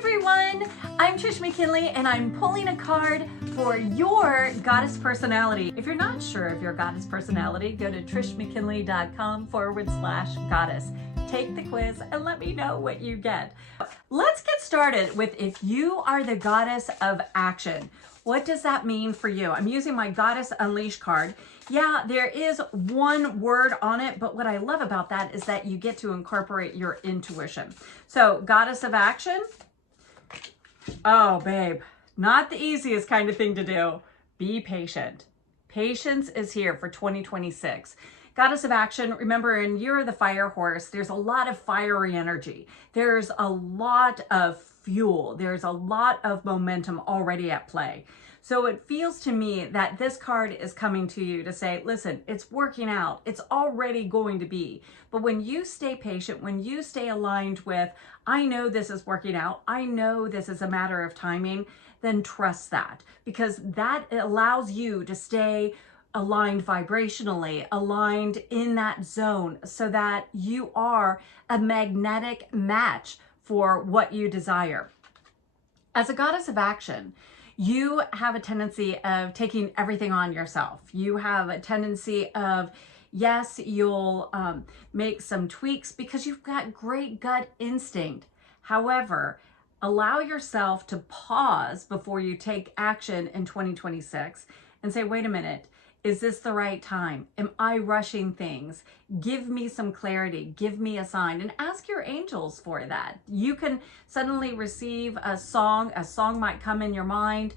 everyone, I'm Trish McKinnley and I'm pulling a card for your goddess personality. If you're not sure of your goddess personality, go to trishmckinley.com/goddess. Take the quiz and let me know what you get. Let's get started with if you are the goddess of action. What does that mean for you? I'm using my Goddess Unleashed card. Yeah, there is one word on it, but what I love about that is that you get to incorporate your intuition. So, Goddess of Action. Oh, babe, not the easiest kind of thing to do. Be patient. Patience is here for 2026. Goddess of Action, remember, in Year of the Fire Horse, there's a lot of fiery energy. There's a lot of fuel. There's a lot of momentum already at play. So it feels to me that this card is coming to you to say, listen, it's working out. It's already going to be. But when you stay patient, when you stay aligned with, I know this is working out, I know this is a matter of timing, then trust that, because that allows you to stay aligned vibrationally, aligned in that zone, so that you are a magnetic match for what you desire. As a goddess of action, you have a tendency of taking everything on yourself. You have a tendency of, yes, you'll make some tweaks because you've got great gut instinct. However, allow yourself to pause before you take action in 2026 and say, wait a minute, is this the right time? Am I rushing things? Give me some clarity, give me a sign, and ask your angels for that. You can suddenly receive a song might come in your mind.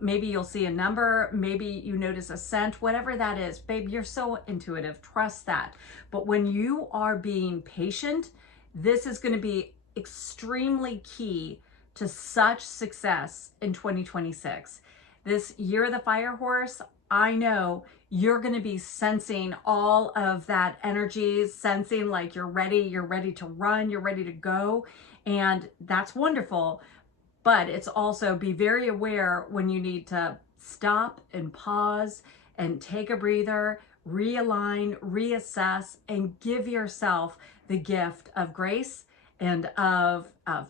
Maybe you'll see a number, maybe you notice a scent, whatever that is. Babe, you're so intuitive, trust that. But when you are being patient, this is gonna be extremely key to such success in 2026. This Year of the Fire Horse, I know you're going to be sensing all of that energy, sensing like you're ready to run, you're ready to go. And that's wonderful. But it's also be very aware when you need to stop and pause and take a breather, realign, reassess, and give yourself the gift of grace and of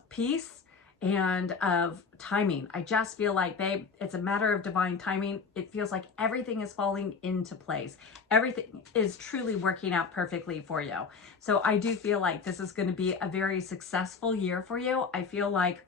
peace and of timing. I just feel like, babe, it's a matter of divine timing. It feels like everything is falling into place. Everything is truly working out perfectly for you. So I do feel like this is going to be a very successful year for you. I feel like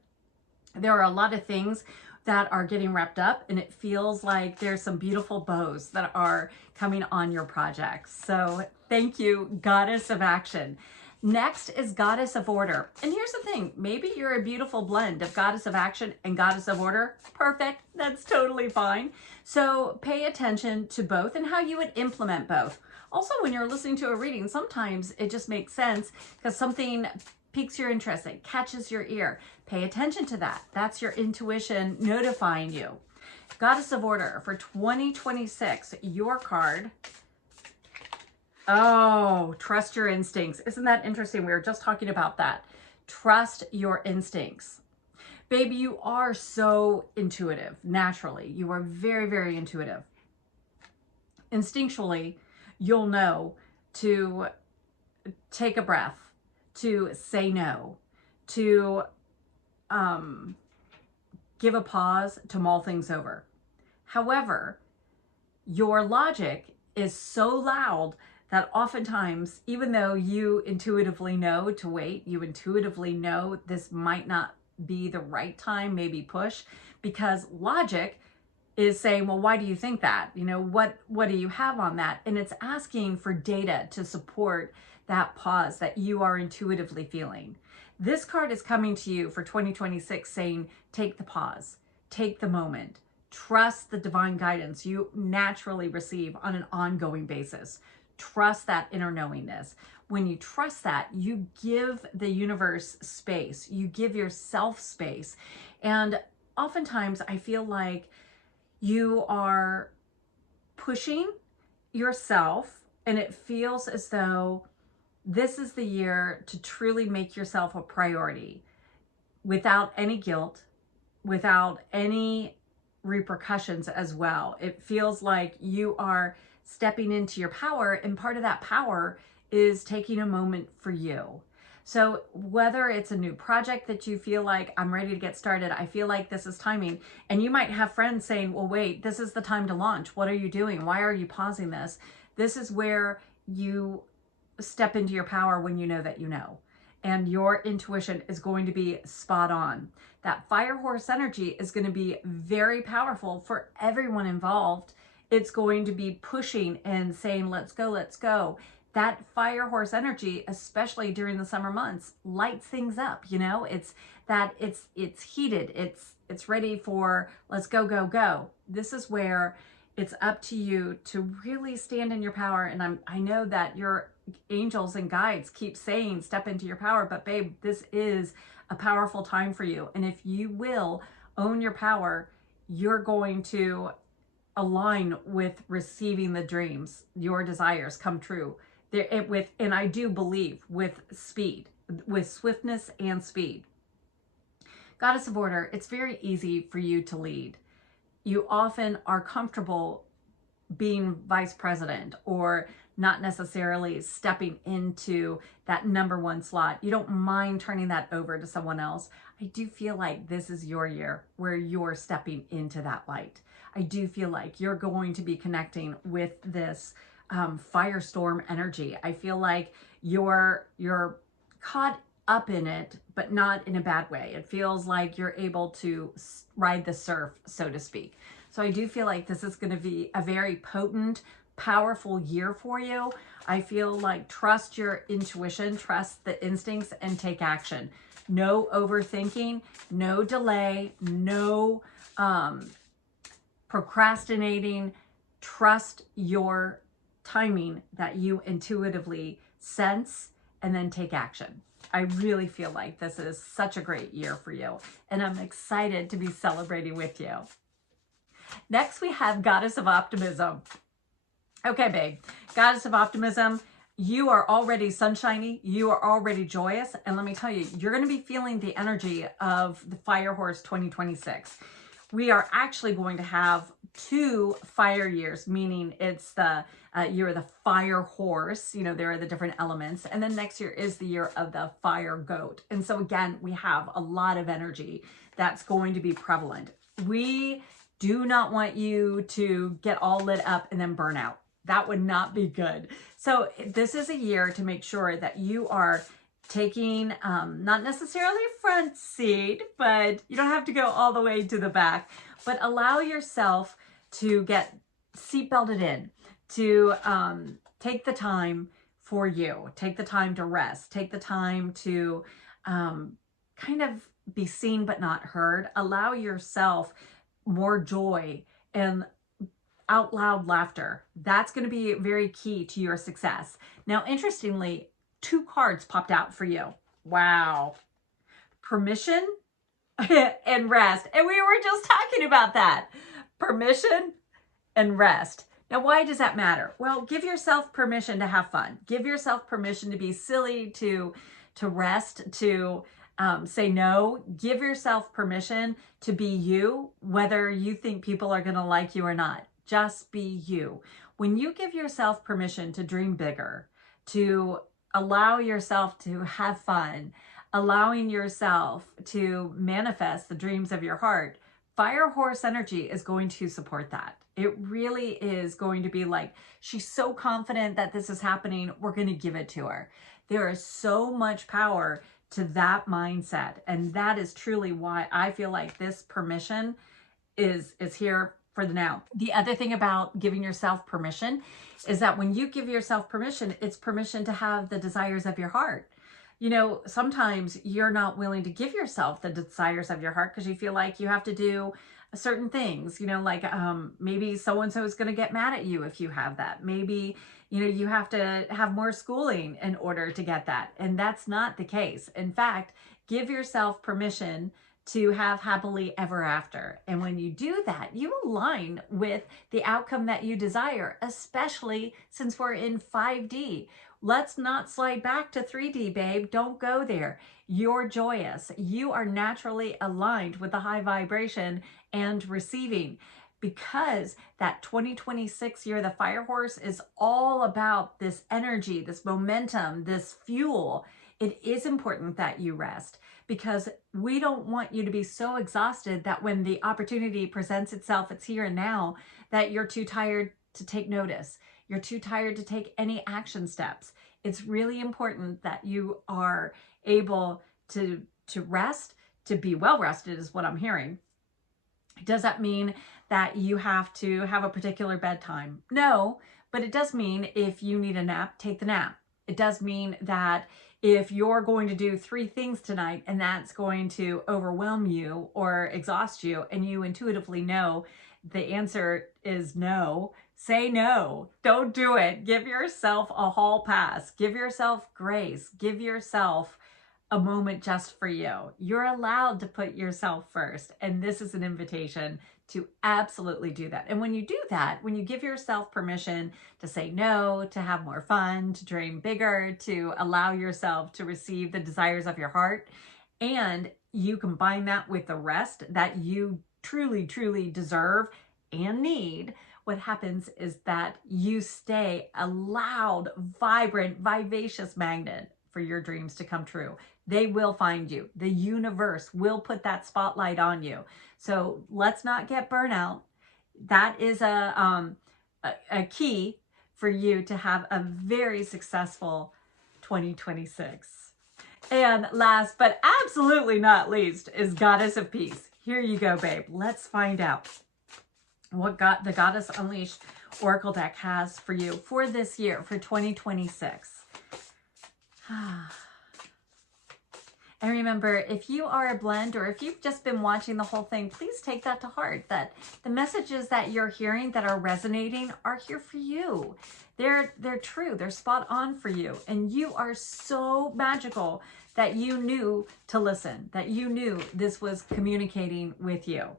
there are a lot of things that are getting wrapped up, and it feels like there's some beautiful bows that are coming on your projects. So thank you, Goddess of Action. Next is Goddess of Order. And here's the thing, maybe you're a beautiful blend of Goddess of Action and Goddess of Order. Perfect, that's totally fine. So pay attention to both and how you would implement both. Also, when you're listening to a reading, sometimes it just makes sense because something piques your interest, it catches your ear. Pay attention to that. That's your intuition notifying you. Goddess of Order for 2026, your card. Oh, trust your instincts. Isn't that interesting? We were just talking about that. Trust your instincts. Baby, you are so intuitive, naturally. You are very, very intuitive. Instinctually, you'll know to take a breath, to say no, to give a pause, to mull things over. However, your logic is so loud that oftentimes, even though you intuitively know to wait, you intuitively know this might not be the right time, maybe push, because logic is saying, well, why do you think that? You know, what do you have on that? And it's asking for data to support that pause that you are intuitively feeling. This card is coming to you for 2026 saying, take the pause, take the moment, trust the divine guidance you naturally receive on an ongoing basis. Trust that inner knowingness. When you trust that, you give the universe space. You give yourself space. And oftentimes I feel like you are pushing yourself, and it feels as though this is the year to truly make yourself a priority without any guilt, without any repercussions as well. It feels like you are stepping into your power, and part of that power is taking a moment for you. So whether it's a new project that you feel like I'm ready to get started, I feel like this is timing. And you might have friends saying, well, wait, this is the time to launch. What are you doing? Why are you pausing this? This is where you step into your power when you know that you know. And your intuition is going to be spot on. That fire horse energy is going to be very powerful for everyone involved. It's going to be pushing and saying, let's go, let's go. That fire horse energy, especially during the summer months, lights things up. You know, it's heated. It's ready for let's go, go, go. This is where it's up to you to really stand in your power. And I know that your angels and guides keep saying step into your power, but babe, this is a powerful time for you. And if you will own your power, you're going to align with receiving the dreams, your desires come true. And I do believe with speed, with swiftness and speed. Goddess of Order, it's very easy for you to lead. You often are comfortable being vice president or not necessarily stepping into that number one slot. You don't mind turning that over to someone else. I do feel like this is your year where you're stepping into that light. I do feel like you're going to be connecting with this firestorm energy. I feel like you're caught up in it, but not in a bad way. It feels like you're able to ride the surf, so to speak. So I do feel like this is going to be a very potent, powerful year for you. I feel like trust your intuition, trust the instincts, and take action. No overthinking, no delay, no procrastinating. Trust your timing that you intuitively sense and then take action. I really feel like this is such a great year for you, and I'm excited to be celebrating with you. Next, we have Goddess of Optimism. Okay, babe, Goddess of Optimism, you are already sunshiny, you are already joyous, and let me tell you, you're going to be feeling the energy of the Fire Horse 2026. We are actually going to have 2 fire years, meaning it's the year of the fire horse. You know, there are the different elements. And then next year is the year of the fire goat. And so again, we have a lot of energy that's going to be prevalent. We do not want you to get all lit up and then burn out. That would not be good. So this is a year to make sure that you are taking not necessarily front seat, but you don't have to go all the way to the back, but allow yourself to get seatbelted in, to take the time for you, take the time to rest, take the time to kind of be seen but not heard. Allow yourself more joy and out loud laughter. That's going to be very key to your success. Now, interestingly, 2 cards popped out for you. Wow. Permission and rest. And we were just talking about that. Permission and rest. Now, why does that matter? Well, give yourself permission to have fun. Give yourself permission to be silly, to rest, to say no. Give yourself permission to be you, whether you think people are going to like you or not. Just be you. When you give yourself permission to dream bigger, to allow yourself to have fun, allowing yourself to manifest the dreams of your heart, Fire Horse energy is going to support that. It really is going to be like, she's so confident that this is happening, we're going to give it to her. There is so much power to that mindset. And that is truly why I feel like this permission is here for the now. The other thing about giving yourself permission is that when you give yourself permission, it's permission to have the desires of your heart. You know, sometimes you're not willing to give yourself the desires of your heart because you feel like you have to do certain things, you know, like maybe so-and-so is going to get mad at you if you have that. Maybe, you know, you have to have more schooling in order to get that. And that's not the case. In fact, give yourself permission to have happily ever after. And when you do that, you align with the outcome that you desire, especially since we're in 5D. Let's not slide back to 3D, babe. Don't go there. You're joyous. You are naturally aligned with the high vibration and receiving, because that 2026 year, the Fire Horse, is all about this energy, this momentum, this fuel. It is important that you rest because we don't want you to be so exhausted that when the opportunity presents itself, it's here and now, that you're too tired to take notice. You're too tired to take any action steps. It's really important that you are able to rest, to be well rested is what I'm hearing. Does that mean that you have to have a particular bedtime? No, but it does mean if you need a nap, take the nap. It does mean that if you're going to do 3 things tonight and that's going to overwhelm you or exhaust you, and you intuitively know the answer is no, say no. Don't do it. Give yourself a hall pass. Give yourself grace. Give yourself a moment just for you. You're allowed to put yourself first. And this is an invitation to absolutely do that. And when you do that, when you give yourself permission to say no, to have more fun, to dream bigger, to allow yourself to receive the desires of your heart, and you combine that with the rest that you truly, truly deserve and need, what happens is that you stay a loud, vibrant, vivacious magnet for your dreams to come true. They will find you. The universe will put that spotlight on you. So let's not get burnout. That is a key for you to have a very successful 2026. And last but absolutely not least is Goddess of Peace. Here you go, babe. Let's find out what the Goddess Unleashed Oracle deck has for you for this year, for 2026. And remember, if you are a blend or if you've just been watching the whole thing, please take that to heart, that the messages that you're hearing that are resonating are here for you. They're true. They're spot on for you. And you are so magical that you knew to listen, that you knew this was communicating with you.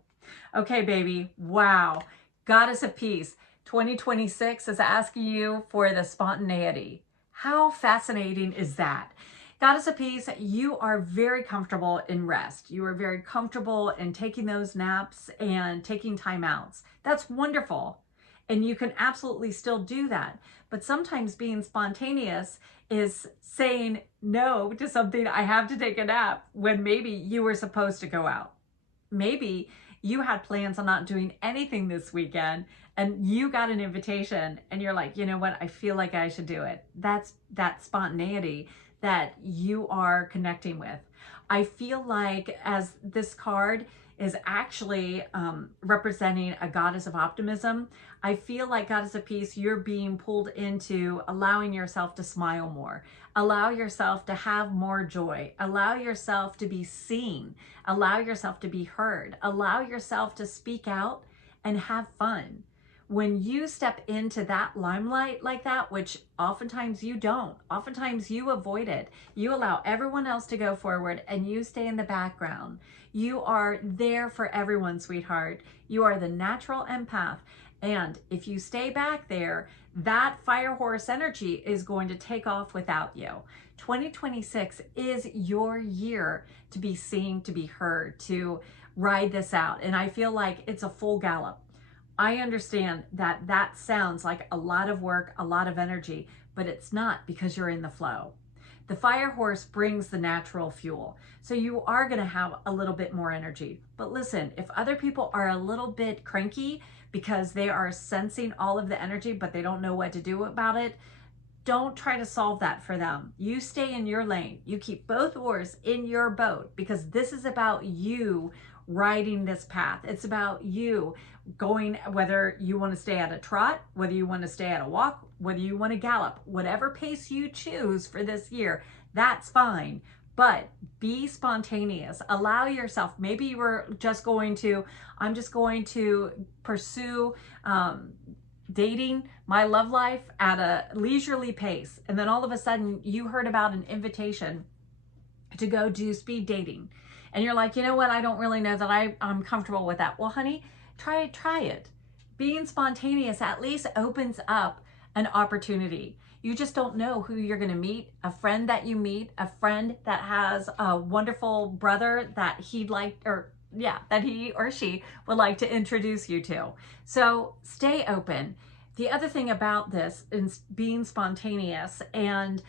Okay, baby. Wow. Goddess of Peace 2026 is asking you for the spontaneity. How fascinating is that? Goddess of Peace, you are very comfortable in rest. You are very comfortable in taking those naps and taking time outs. That's wonderful. And you can absolutely still do that. But sometimes being spontaneous is saying no to something, I have to take a nap, when maybe you were supposed to go out. Maybe you had plans on not doing anything this weekend and you got an invitation and you're like, you know what, I feel like I should do it. That's that spontaneity that you are connecting with. I feel like, as this card is actually representing a goddess of optimism, I feel like, Goddess of Peace, you're being pulled into allowing yourself to smile more, allow yourself to have more joy, allow yourself to be seen, allow yourself to be heard, allow yourself to speak out and have fun. When you step into that limelight like that, which oftentimes you don't, oftentimes you avoid it, you allow everyone else to go forward and you stay in the background. You are there for everyone, sweetheart. You are the natural empath. And if you stay back there, that fire horse energy is going to take off without you. 2026 is your year to be seen, to be heard, to ride this out. And I feel like it's a full gallop. I understand that that sounds like a lot of work, a lot of energy, but it's not, because you're in the flow. The fire horse brings the natural fuel. So you are going to have a little bit more energy. But listen, if other people are a little bit cranky because they are sensing all of the energy, but they don't know what to do about it, don't try to solve that for them. You stay in your lane. You keep both oars in your boat, because this is about you riding this path. It's about you going, whether you want to stay at a trot, whether you want to stay at a walk, whether you want to gallop, whatever pace you choose for this year, that's fine. But be spontaneous. Allow yourself, maybe you were just going to, I'm just going to pursue dating, my love life at a leisurely pace. And then all of a sudden you heard about an invitation to go do speed dating. And you're like, you know what, I don't really know that I'm comfortable with that. Well, honey, try it. Being spontaneous at least opens up an opportunity. You just don't know who you're going to meet, a friend that you meet, a friend that has a wonderful brother that that he or she would like to introduce you to. So stay open. The other thing about this is being spontaneous and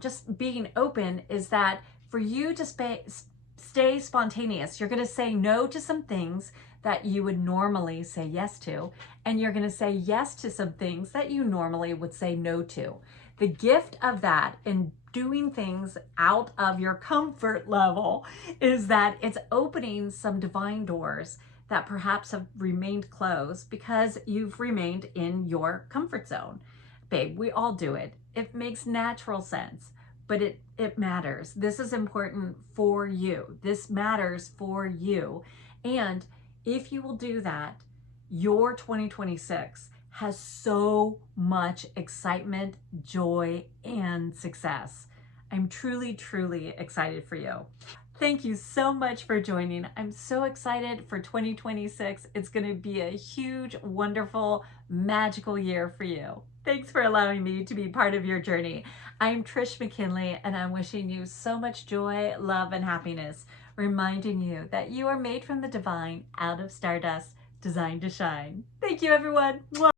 just being open, is that for you to stay spontaneous, you're going to say no to some things that you would normally say yes to, and you're going to say yes to some things that you normally would say no to. The gift of that in doing things out of your comfort level is that it's opening some divine doors that perhaps have remained closed because you've remained in your comfort zone. Babe, we all do it. It makes natural sense, but it matters. This is important for you. This matters for you. And if you will do that, your 2026 has so much excitement, joy, and success. I'm truly, truly excited for you. Thank you so much for joining. I'm so excited for 2026. It's going to be a huge, wonderful, magical year for you. Thanks for allowing me to be part of your journey. I'm Trish McKinnley, and I'm wishing you so much joy, love, and happiness, reminding you that you are made from the divine, out of stardust, designed to shine. Thank you, everyone. Mwah.